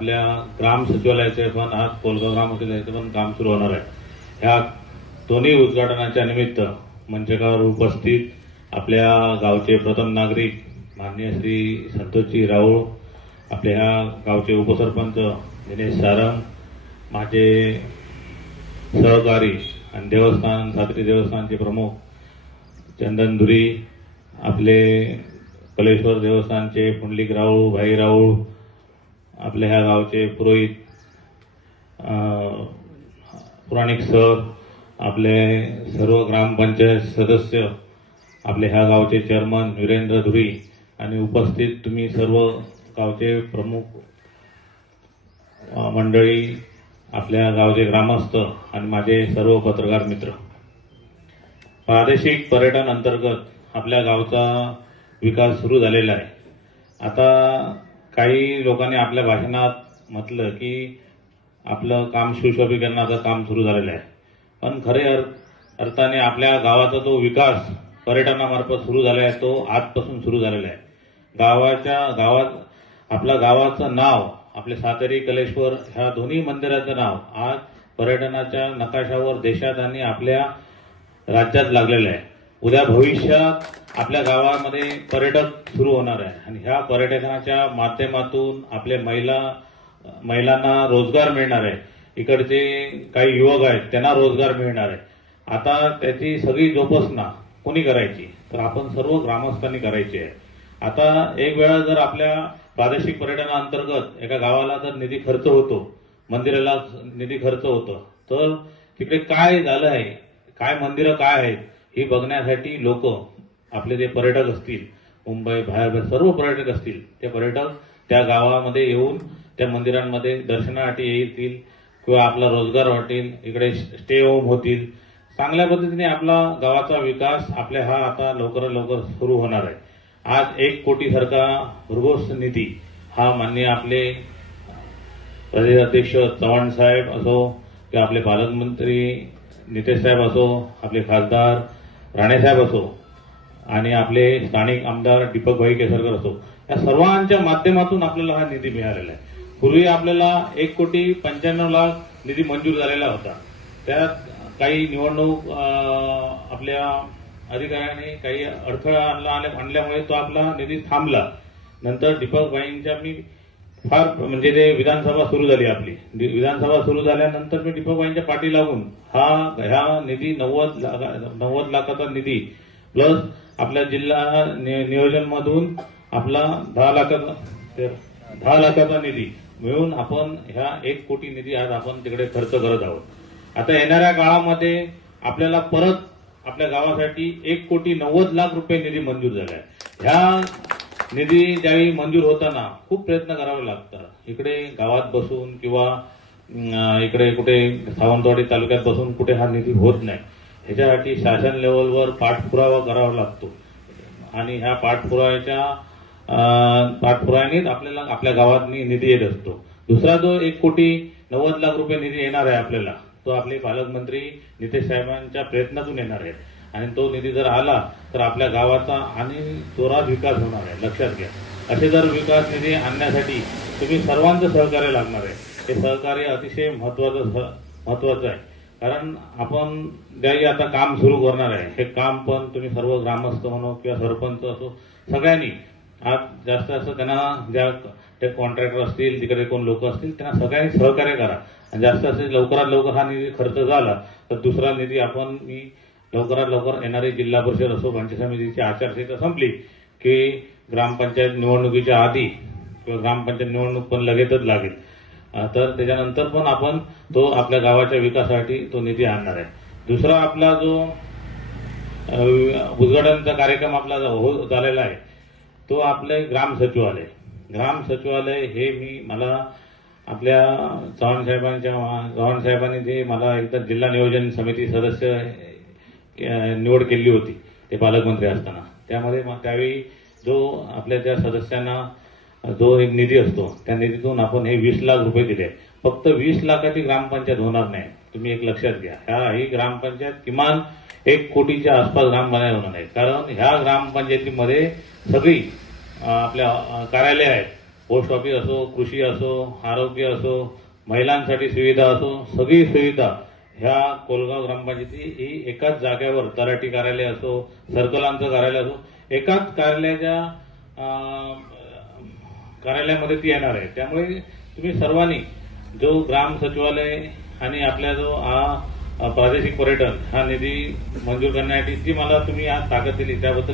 आपल्या ग्राम सचिवालयाचे पण आज कोलगाव ग्राम सचिवालयाचे पण काम सुरू होणार आहे। ह्या दोन्ही उद्घाटनाच्या निमित्त मंचकावर उपस्थित आपल्या गावचे प्रथम नागरिक माननीय श्री संतोषजी राऊळ, आपल्या ह्या गावचे उपसरपंच दिनेश सारंग, माझे सहकारी आणि देवस्थान सात्री देवस्थानचे प्रमुख चंदन धुरी, आपले कलेश्वर देवस्थानचे पुंडलिक राऊळ, भाई राऊळ, आपल्या ह्या गावचे पुरोहित पुराणिक सर, आपले सर्व ग्रामपंचायत सदस्य, आपल्या ह्या गावचे चेअरमन वीरेंद्र धुरी आणि उपस्थित तुम्ही सर्व गावचे प्रमुख मंडळी, आपल्या गावचे ग्रामस्थ आणि माझे सर्व पत्रकार मित्र, प्रादेशिक पर्यटन अंतर्गत आपल्या गावचा विकास सुरू झालेला आहे। आता काही लोकांनी आपल्या भाषणात म्हटलं की आपलं काम सुशोभीकरणाचं काम सुरू झालेलं आहे, पण खरे अर्थाने आपल्या गावाचा तो विकास पर्यटनामार्फत सुरू झाला आहे, तो आजपासून सुरू झालेला आहे। गावात आपल्या गावाचं नाव, आपले सातेरी कलेश्वर ह्या दोन्ही मंदिराचं नाव आज पर्यटनाच्या नकाशावर देशात आणि आपल्या राज्यात लागलेलं आहे। उद्या भविष्यात आपल्या गावामध्ये पर्यटक सुरू होणार आहे आणि ह्या पर्यटनाच्या माध्यमातून आपल्या महिलांना रोजगार मिळणार आहे। इकडचे काही युवक आहेत त्यांना रोजगार मिळणार आहे। आता त्याची सगळी जोपासना कोणी करायची, तर आपण सर्व ग्रामस्थांनी करायची आहे। आता एक वेळा जर आपल्या प्रादेशिक पर्यटनाअंतर्गत एका गावाला जर निधी खर्च होतो, मंदिराला निधी खर्च होतो, तर तिकडे काय झालं आहे, काय मंदिरं काय आहेत हे बघण्यासाठी लोक, आपले जे पर्यटक असतील, मुंबई बाहेर सर्व पर्यटक असतील, ते पर्यटक त्या गावामध्ये येऊन त्या मंदिरांमध्ये दर्शनासाठी येतील किंवा आपला रोजगार वाटेल, इकडे स्टे होम होतील। चांगल्या पद्धतीने आपला गावाचा विकास आपल्या हा आता लवकरात लवकर सुरू होणार आहे। आज 1 कोटी सारखा भरघोस निधी हा माननीय आपले प्रदेशाध्यक्ष चव्हाण साहेब असो किंवा आपले पालकमंत्री नितेश साहेब असो, आपले खासदार राणेसाहेब असो आणि आपले स्थानिक आमदार दीपकभाई केसरकर असो, या सर्वांच्या माध्यमातून आपल्याला हा निधी मिळालेला आहे। पूर्वी आपल्याला 1,95,00,000 निधी मंजूर झालेला होता, त्यात काही निवडणूक आपल्या अधिकाऱ्यांनी काही अडथळा आणल्यामुळे तो आपला निधी थांबला। नंतर दीपकभाईंच्या मी फार म्हणजे ते विधानसभा सुरू झाली, आपली विधानसभा सुरू झाल्यानंतर मी दीपकभाईंच्या पाठी लागून ह्या निधी 90 लाखाचा निधी प्लस आपल्या जिल्हा नियोजन मधून आपला 10 लाखाचा निधी मिळून आपण ह्या 1 कोटी निधी आज आपण तिकडे खर्च करत आहोत। आता येणाऱ्या काळामध्ये आपल्याला परत आपल्या गावासाठी 1,90,00,000 रुपये निधी मंजूर झाला आहे। ह्या निधी ज्यावेळी मंजूर होताना खूप प्रयत्न करावे लागतात। इकडे गावात बसून किंवा इकडे कुठे सावंतवाडी तालुक्यात बसून कुठे हा निधी होत नाही। ह्याच्यासाठी शासन लेवलवर पाठपुरावा करावा लागतो आणि ह्या पाठपुराव्यानेच आपल्याला आपल्या गावात निधी येत असतो। दुसरा जो 1,90,00,000 रुपये निधी येणार आहे आपल्याला, तो आपले पालकमंत्री नितेश साहेबांच्या प्रयत्नातून येणार आहे आणि तो निधी जर आला तर आपल्या गावाचा आणि जोरात विकास होणार आहे, लक्षात घ्या। असे जर विकास निधी आणण्यासाठी तुम्ही सर्वांचं सहकार्य लागणार आहे। हे सहकार्य अतिशय महत्वाचं आहे, कारण आपण ज्यावेळी आता काम सुरू करणार आहे, हे काम पण तुम्ही सर्व ग्रामस्थ म्हणून किंवा सरपंच असो सगळ्यांनी आज जास्त त्यांना ज्या ते कॉन्ट्रॅक्टर असतील, तिकडे कोण लोक असतील, त्यांना सगळ्यांनी सहकार्य करा आणि जास्त लवकरात लवकर हा निधी खर्च झाला तर दुसरा निधी आपण लवकरात लवकर येणारी जिल्हा परिषद असो, पंचायत समितीची आचारसंहिता संपली की ग्रामपंचायत निवडणुकीच्या आधी किंवा ग्रामपंचायत निवडणूक पण लगेचच लागेल, तर त्याच्यानंतर पण आपण तो आपल्या गावाच्या विकासासाठी तो निधी आणणार आहे। दुसरा आपला जो उद्घाटनाचा कार्यक्रम आपला झालेला आहे, तो आपले ग्राम सचिवालय हे मला आपल्या चव्हाण साहेबांनी जे मला एकदा जिल्हा नियोजन समिती सदस्य निवड केली होती ते पालकमंत्री असताना, त्यावेळी जो आपल्या त्या सदस्यांना जो एक निधी असतो त्या निधीतून आपण हे 20 लाख रुपये दिले। फक्त 20 लाखाची ग्रामपंचायत होणार नाही, तुम्ही एक लक्षात घ्या। ही ग्रामपंचायत किमान 1 कोटीच्या आसपास ग्रामपंचायत होणार आहे, कारण ह्या ग्रामपंचायतीमध्ये सगळी आपल्या कार्यालय आहेत, पोस्ट ऑफिस असो, कृषी असो, आरोग्य असो, महिलांसाठी सुविधा असो, सगळी सुविधा ह्या कोलगाव ग्रामपंचायती ही एकाच जागेवर तलाठी कार्यालय असो, सर्कलांचं कार्यालय असो, एकाच कार्यालयामध्ये ती येणार आहे. त्यामुळे तुम्ही सर्वांनी जो ग्राम सचिवालय आणि आपला जो हा प्रादेशिक पर्यटन हा निधी मंजूर करण्यासाठी जी मला तुम्ही आज ताकद दिली त्याबद्दल